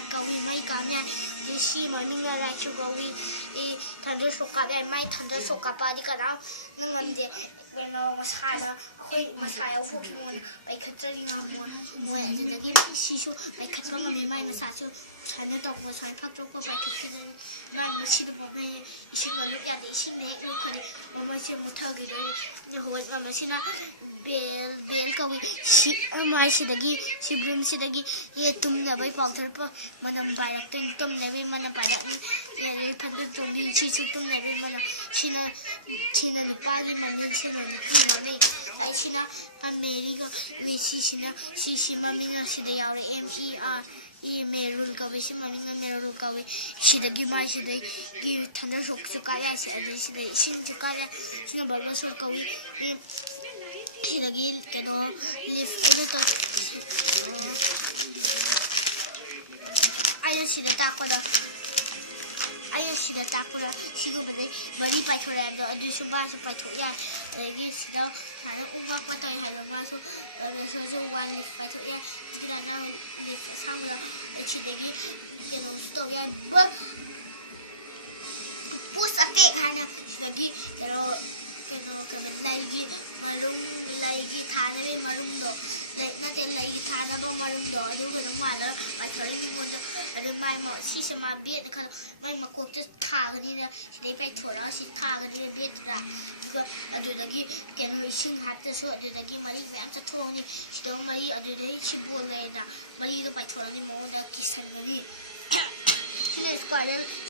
light ꯀꯧꯏ ꯃꯩ ꯀꯥꯞ ꯌꯥꯏ ꯁꯤ ꯃꯃꯤꯡꯅ ꯂꯥꯏꯠꯁꯨ ꯀꯧꯏ ꯊꯟꯗꯔ ꯁꯣꯛ ꯀꯥꯞ ꯌꯥꯏ ꯃꯥꯏ ꯊꯟꯗꯔ ꯁꯣꯛ ꯀꯥꯞꯄꯛꯑꯗꯤ ꯀꯅꯥꯝ ꯉꯝꯗꯦ ꯀꯩꯅꯣ ꯃꯁꯥꯗ ꯑꯩꯈꯣꯏ ꯃꯁꯥ ꯌꯥꯎꯊꯣꯛꯈꯤꯕ ꯄꯩꯈꯠꯇ꯭ꯔꯗꯤ ꯉꯝꯃꯣꯏ ꯑꯗꯨꯗꯒꯤ ꯁꯤꯁꯨ ꯄꯩꯈꯠꯄ ꯉꯝꯃꯤ ꯃꯥꯏ ꯃꯁꯥꯁꯨ ꯁꯨꯃꯥꯏꯅ ꯇꯧꯕ ꯁꯨꯃꯥꯏꯅ ꯐꯛꯇꯣꯛꯄ ꯄꯩꯈꯠꯀꯗꯣꯏꯅꯤ ꯃꯥꯏ ꯃꯁꯤꯗ ꯄꯣꯛꯅꯩ ꯏꯁꯤꯡꯒ ꯂꯨꯞ ꯌꯥꯗꯦ ꯏꯁꯤꯡꯗ ꯍꯦꯛ ꯂꯨꯞꯈ꯭ꯔꯗꯤ ꯃꯃꯩꯁꯦ ꯃꯨꯠꯊꯈꯤꯗꯣꯏꯅꯤ ꯍꯣꯏ ꯃꯁꯤꯅ ꯕꯦꯜ ꯀꯧꯏ ꯃꯥꯏꯁꯤꯗꯒꯤ ꯁꯤ ꯕ꯭ꯔꯨꯝꯁꯤꯗꯒꯤ ꯇꯨꯝꯅꯕꯩ ꯄꯥꯎꯗꯔ ꯃꯅꯝ ꯄꯥꯏꯔꯛꯇꯣꯏꯅꯤ ꯇꯨꯝꯅꯕꯩ ꯃꯅꯝ ꯄꯥꯏꯔꯛꯅꯤ ꯊꯟꯗ ꯆꯣꯡꯕꯤ ꯁꯤꯁꯨ ꯇꯨꯝꯅꯕꯩ ꯃꯅꯝ ꯁꯤꯅ ꯅꯨꯄꯥꯒꯤ ꯃꯃꯤꯡ ꯁꯤꯅ ꯅꯨꯄꯤ ꯃꯃꯤꯡ ꯁꯤꯅ ꯑꯃꯦꯔꯤꯀꯥ ꯁꯤ ꯃꯃꯤꯡ ꯑꯁꯤꯗ ꯌꯥꯎꯔꯦ MER ꯃꯦꯔꯨꯜ ꯀꯧꯏ ꯁꯤ ꯃꯃꯤꯡꯅ ꯃꯦꯔꯨꯜ ꯀꯧꯏ ꯁꯤꯗꯒꯤ ꯃꯥꯏꯁꯤꯗꯒꯤ ꯊꯟꯗꯔ ꯁꯣꯛꯁꯨ ꯀꯥꯞ ꯌꯥꯏ ꯑꯗꯩ ꯁꯤꯗ ꯏꯁꯤꯡꯁꯨ ꯀꯥꯞ ꯌꯥꯏ ꯁꯤꯅ ꯕꯕꯜ ꯁꯣꯛ ꯀꯧꯏ ꯁꯤꯗꯒꯤ ꯀꯩꯅꯣ ꯑꯩꯅ ꯁꯤꯗ ꯇꯥꯛꯄꯗ ꯁꯤꯒꯨꯝꯕꯗꯩ ꯃꯔꯤ ꯄꯥꯏꯊꯣꯔꯛꯑꯦ ꯍꯥꯏꯕꯗꯣ ꯑꯗꯨꯁꯨ ꯃꯥꯁꯨ ꯄꯥꯏꯊꯣꯛ ꯌꯥꯏ ꯑꯗꯒꯤ ꯁꯤꯗ ꯁꯨꯃꯥꯏꯅ ꯎꯞꯄꯛꯄ ꯇꯧꯏ ꯍꯥꯏꯕ ꯃꯥꯁꯨ ꯑꯗꯨꯁꯨ ꯋꯥꯟ ꯂꯤꯐ ꯄꯥꯏꯊꯣꯛ ꯌꯥꯏ ꯁꯤꯗꯅ ꯂꯤꯐ ꯑꯁꯥꯡꯕꯗ ꯁꯤꯗꯒꯤ ꯀꯩꯅꯣꯁꯨ ꯇꯧ ꯌꯥꯏ ꯄꯨꯁ ꯑꯇꯦꯛ ꯍꯥꯏꯅ ꯁꯤꯗꯒꯤ ꯀꯩꯅꯣ ꯂꯩꯒꯤ ꯊꯥꯅꯕꯒꯤ ꯃꯔꯨꯝꯗꯣ ꯅꯠꯇꯦ ꯂꯩꯒꯤ ꯊꯥꯅꯕ ꯃꯔꯨꯝꯗꯣ ꯑꯗꯨꯒ ꯃꯥꯜꯂꯒ ꯄꯥꯏꯊꯣꯔꯛꯏ ꯐꯤꯉꯣꯟꯗ ꯑꯗꯨ ꯁꯤꯁꯦ ꯃꯥ ꯕꯦꯠꯅ ꯈꯜꯂꯣ ꯃꯥꯏ ꯃꯀꯣꯛꯇ ꯊꯥꯒꯅꯤꯅ ꯁꯤꯗꯩ ꯄꯥꯏꯊꯣꯔꯛꯑꯒ ꯁꯤ ꯊꯥꯒꯅꯤꯅ ꯕꯦꯠꯇꯨꯗ ꯑꯗꯨꯒ ꯑꯗꯨꯗꯒꯤ ꯀꯩꯅꯣ ꯏꯁꯤꯡ ꯍꯥꯞꯇꯁꯨ ꯑꯗꯨꯗꯒꯤ ꯃꯔꯤ ꯃꯌꯥꯝ ꯆꯠꯊꯣꯛꯑꯅꯤ ꯁꯤꯗ ꯃꯔꯤ ꯑꯗꯨꯗꯩ ꯁꯤ ꯕꯣꯜ ꯂꯩꯔꯦꯅ ꯃꯔꯤꯗꯣ ꯄꯥꯏꯊꯣꯔꯛꯑꯅꯤ ꯃꯉꯣꯟꯗ ꯀꯤꯁꯟꯒꯅꯤ ꯁꯤꯅ ꯏꯁꯀ꯭ꯋꯥꯔꯦꯜ